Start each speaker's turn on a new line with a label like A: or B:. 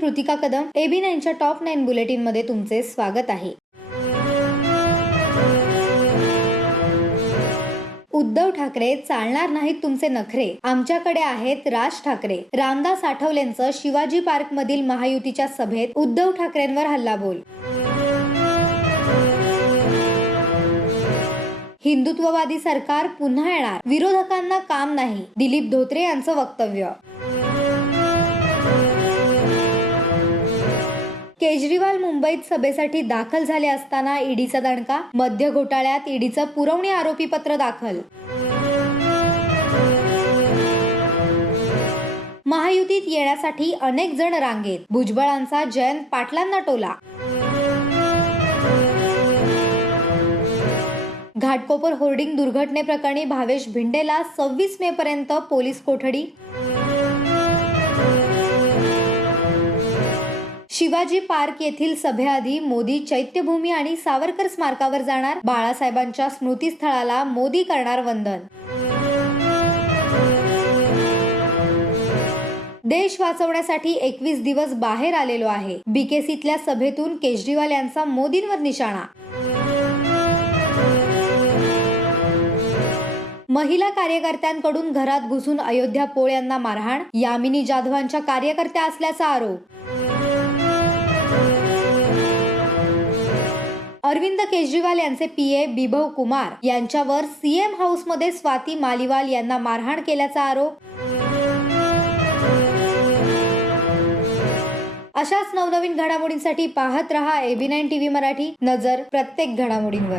A: Kritika Kadam AB नाईनच्या top nine बुलेटिनमध्ये तुमचे स्वागत आहे. उद्धव ठाकरे चालणार नाहीत तुमचे नखरे. आमच्याकडे आहेत राज ठाकरे. रामदास आठवलेंचं शिवाजी पार्क मधील महायुतीच्या सभेत उद्धव ठाकरेंवर हल्लाबोल. हिंदुत्ववादी सरकार पुन्हा येणार. विरोधकांना काम नाही. दिलीप धोत्रे यांचं वक्तव्य. मुंबईत सभेसाठी दाखल झाले असताना ईडीचा दणका मध्य घोटाळ्यात ईडीचं पुरवणी आरोपी पत्र दाखल. महायुतीत येण्यासाठी अनेक जण रांगेत. भुजबळांचा जयंत पाटलांना टोला. घाटकोपर होर्डिंग दुर्घटनेप्रकरणी भावेश भिंडेला सव्वीस मे पर्यंत पोलीस कोठडी. शिवाजी पार्क येथील सभेआधी मोदी चैत्यभूमी आणि सावरकर स्मारकावर जाणार. बाळासाहेबांच्या स्मृतीस्थळाला मोदी करणार वंदन. देश वाचवण्यासाठी एकवीस दिवस बाहेर आलेलो आहे. बीकेसीतल्या सभेतून केजरीवाल यांचा मोदींवर निशाणा. महिला कार्यकर्त्यांकडून घरात घुसून अयोध्या पोळ यांना मारहाण. यामिनी जाधवांच्या कार्यकर्त्या असल्याचा आरोप. अरविंद केजरीवाल यांचे पीए बिभव कुमार यांच्यावर सीएम हाऊसमध्ये स्वाती मालिवाल यांना मारहाण केल्याचा आरोप. अशाच नवनवीन घडामोडींसाठी पाहत रहा एबी नाईन टीव्ही मराठी. नजर प्रत्येक घडामोडींवर.